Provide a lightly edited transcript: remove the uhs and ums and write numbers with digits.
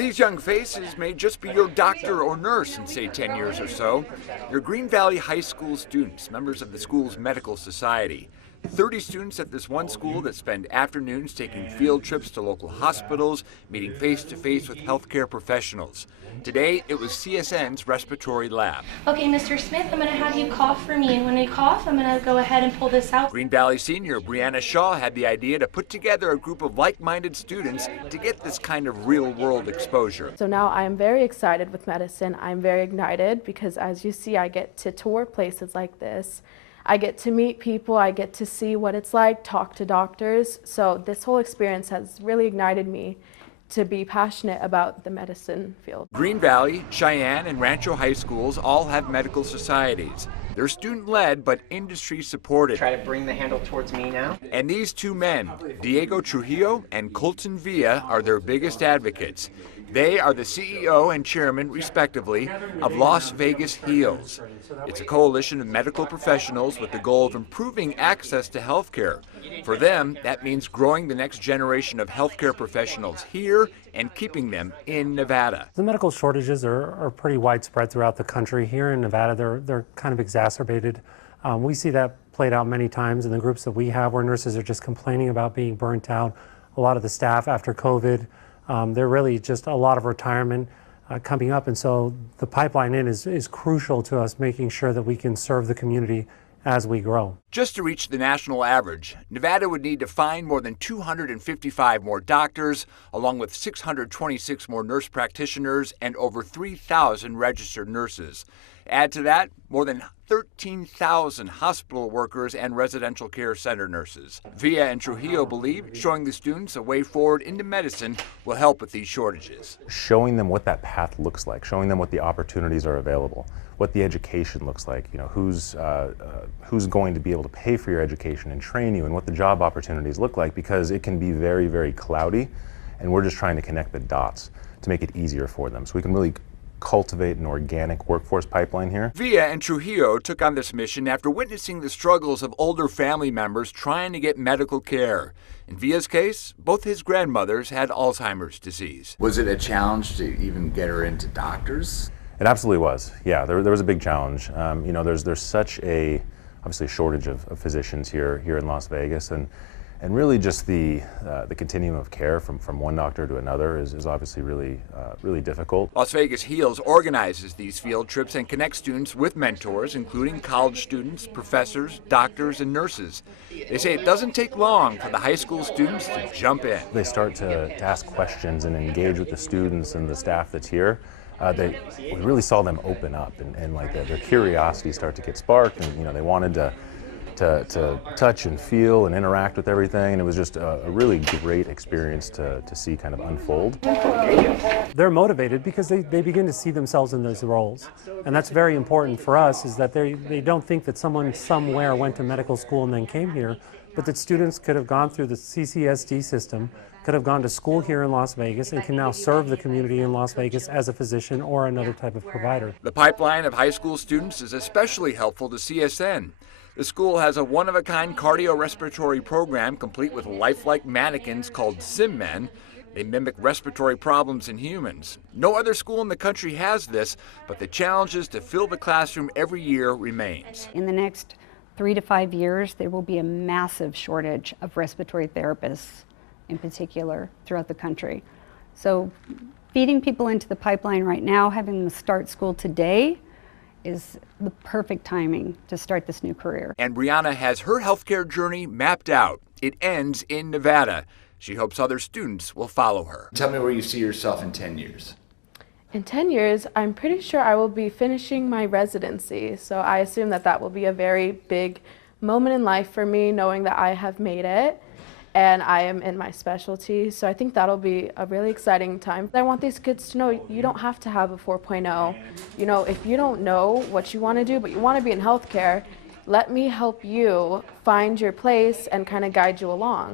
These young faces may just be your doctor or nurse in, say, 10 years or so. They're Green Valley High School students, members of the school's medical society. 30 students at this one school that spend afternoons taking field trips to local hospitals, meeting face-to-face with healthcare professionals. Today, it was CSN's respiratory lab. Okay, Mr. Smith, I'm going to have you cough for me, and when you cough, I'm going to go ahead and pull this out. Green Valley senior Brianna Shaw had the idea to put together a group of like-minded students to get this kind of real-world exposure. So now I am very excited with medicine. I'm very ignited because, as you see, I get to tour places like this. I get to meet people, I get to see what it's like, talk to doctors. So this whole experience has really ignited me to be passionate about the medicine field. Green Valley, Cheyenne, and Rancho high schools all have medical societies. They're student-led but industry-supported. Try to bring the handle towards me now. And these two men, Diego Trujillo and Colton Villa, are their biggest advocates. They are the CEO and chairman, respectively, of Las Vegas HEALS. It's a coalition of medical professionals with the goal of improving access to health care. For them, that means growing the next generation of healthcare professionals here and keeping them in Nevada. The medical shortages are pretty widespread throughout the country. Here in Nevada, they're kind of exacerbated. We see that played out many times in the groups that we have where nurses are just complaining about being burnt out. A lot of the staff after COVID, there really just a lot of retirement coming up, and so the pipeline in is crucial to us making sure that we can serve the community as we grow. Just to reach the national average, Nevada would need to find more than 255 more doctors, along with 626 more nurse practitioners and over 3,000 registered nurses. Add to that, more than 13,000 hospital workers and residential care center nurses. Villa and Trujillo believe showing the students a way forward into medicine will help with these shortages. Showing them what that path looks like, showing them what the opportunities are available, what the education looks like, who's going to be able to pay for your education and train you, and what the job opportunities look like, because it can be very, very cloudy, and we're just trying to connect the dots to make it easier for them so we can really cultivate an organic workforce pipeline here. Villa and Trujillo took on this mission after witnessing the struggles of older family members trying to get medical care. In Villa's case, both his grandmothers had Alzheimer's disease. Was it a challenge to even get her into doctors? It absolutely was. Yeah, there was a big challenge. There's such a obviously shortage of physicians here in Las Vegas, and really just the continuum of care from one doctor to another is obviously really difficult. Las Vegas HEALS organizes these field trips and connects students with mentors, including college students, professors, doctors, and nurses. They say it doesn't take long for the high school students to jump in. They start to ask questions and engage with the students and the staff that's here. We really saw them open up and like their curiosity start to get sparked, and they wanted to touch and feel and interact with everything, and it was just a really great experience to see kind of unfold. They're motivated because they begin to see themselves in those roles, and that's very important for us, is that they don't think that someone somewhere went to medical school and then came here, but that students could have gone through the CCSD system, could have gone to school here in Las Vegas, and can now serve the community in Las Vegas as a physician or another type of provider. The pipeline of high school students is especially helpful to CSN. The school has a one-of-a-kind cardiorespiratory program complete with lifelike mannequins called SimMen. They mimic respiratory problems in humans. No other school in the country has this, but the challenges to fill the classroom every year remains. In the next 3 to 5 years, there will be a massive shortage of respiratory therapists, in particular, throughout the country. So feeding people into the pipeline right now, having them start school today, is the perfect timing to start this new career. And Brianna has her healthcare journey mapped out. It ends in Nevada. She hopes other students will follow her. Tell me where you see yourself in 10 years. In 10 years, I'm pretty sure I will be finishing my residency, so I assume that will be a very big moment in life for me, knowing that I have made it and I am in my specialty, so I think that'll be a really exciting time. I want these kids to know you don't have to have a 4.0. If you don't know what you want to do, but you want to be in healthcare, let me help you find your place and kind of guide you along.